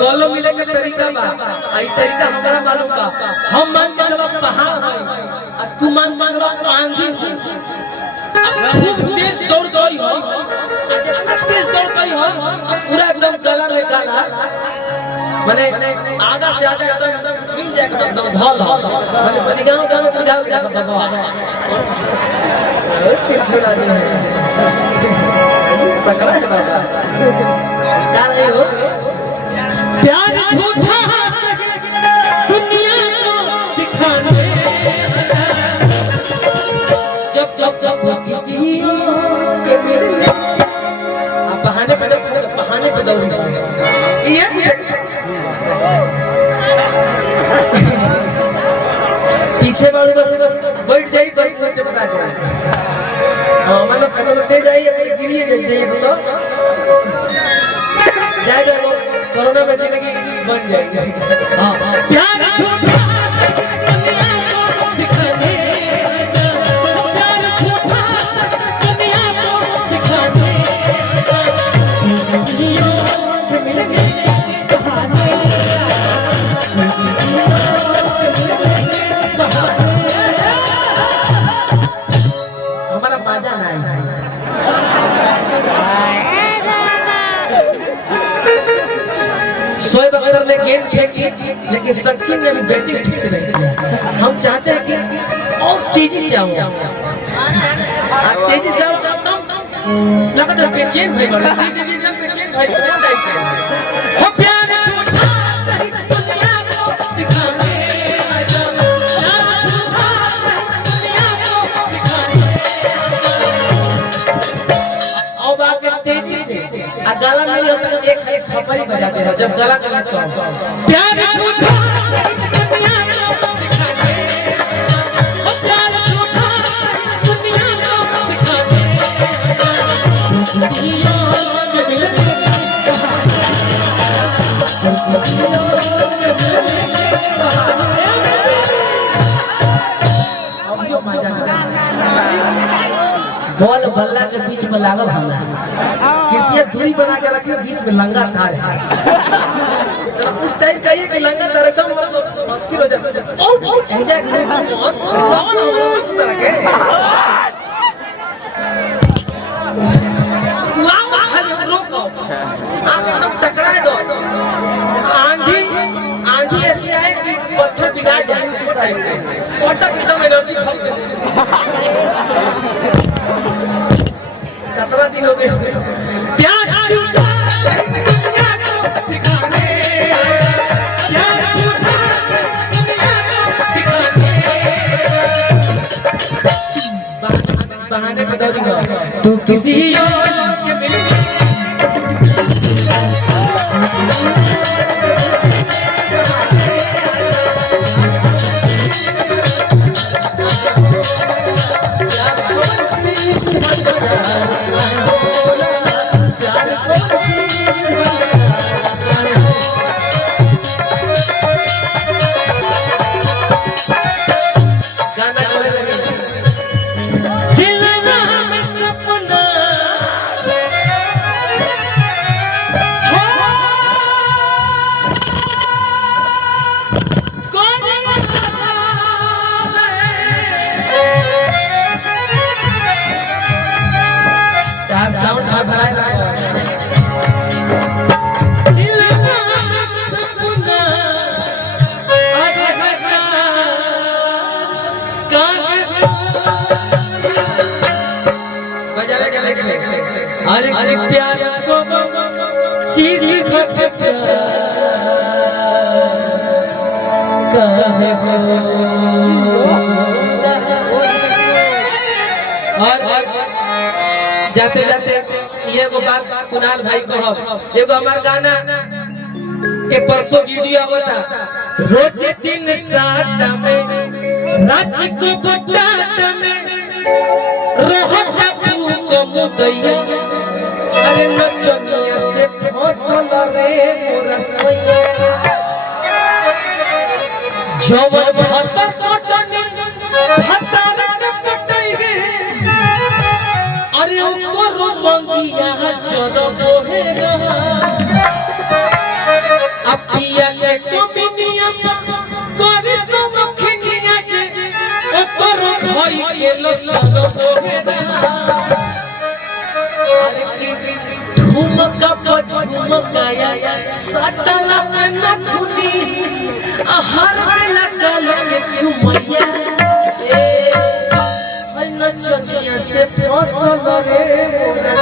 गोलो मिले के तरीका बा आई तरीका हमरा मालूम बा हम मान के चलो पहाड़ है और तू मान के चलो आंधी है खूब तेज दौड़ गई हो आज तेज दौड़ गई हो पूरा एकदम गला में गला माने आगा से आगा एकदम मिल जाए एकदम धल माने बलिगांव गांव को जाओ क्या बाबा तीर छोड़ा दिया पकड़ा है बाबा क्या रहे हो प्यार झूठा दुनिया को दिखाने जब जब जब किसी के मिलने अब बहाने पे दौड़ ये पीछे वाले बस बैठ जाई तो नीचे बता दे हां मतलब पहले तो दे जाइए गिरिए जाइए बोलो जाए जाओ कोरोना में जिंदगी बन जाएगी हां प्यार झूठा दुनिया को दिखाने प्यार झूठा दुनिया को दिखाने दुनिया के मिलने के बहाने हमारा बाजा नहीं शोएब अख्तर ने गेंद फेंकी लेकिन सचिन ने बैटिंग ठीक से नहीं किया हम चाहते हैं कि और तेजी से आओ आज तेजी से आओ लगातार बेचैन भाई बड़े सीधे एकदम बेचैन भाई हो प्यार झूठा दुनिया को दिखाने प्यार झूठा दुनिया को दिखाने आओ बाकी तेजी से आ गला में एक खपरी बजाते हो जब गला का लगता हो प्यार झूठा दुनिया को दिखाने ओ प्यार झूठा दुनिया को दिखाने दुनिया के मिलने के बहाने अब यो मजा बॉल बल्ला के बीच में लागल हमरा कृपया दूरी बना के रखिए बीच में लंगा तार है जरा उस टाइम कहिए कि लंगा तार एकदम अस्थिर हो जाए और ऐसा करे बहुत लावा ना हो उस तरह के तू आओ खाली रोको आप एकदम टकराए दो आंधी ऐसी आए कि पत्थर बिगाड़ जाए वो टाइम पे सोटा एकदम एनर्जी खत्म कितना दिन हो गए प्यार झूठा दुनिया को दिखाने प्यार झूठा दुनिया को दिखाने बहाने पे दौड़ेगा तू किसी और के मिलने अरे प्यार को सीधी कहे हो और जाते जाते ये को बात कुणाल भाई कहो एगो हमार गाना के परसों वीडियो आवता रोज दिन साथ में रात को गुटात में रोहता को मुदैया अरे नचनिया से फसल रे मोरा सैया जवन भतर कटनी भतर के कटई गे हर बेला काल के चुमैया है नचनिया से फसल रे मोरा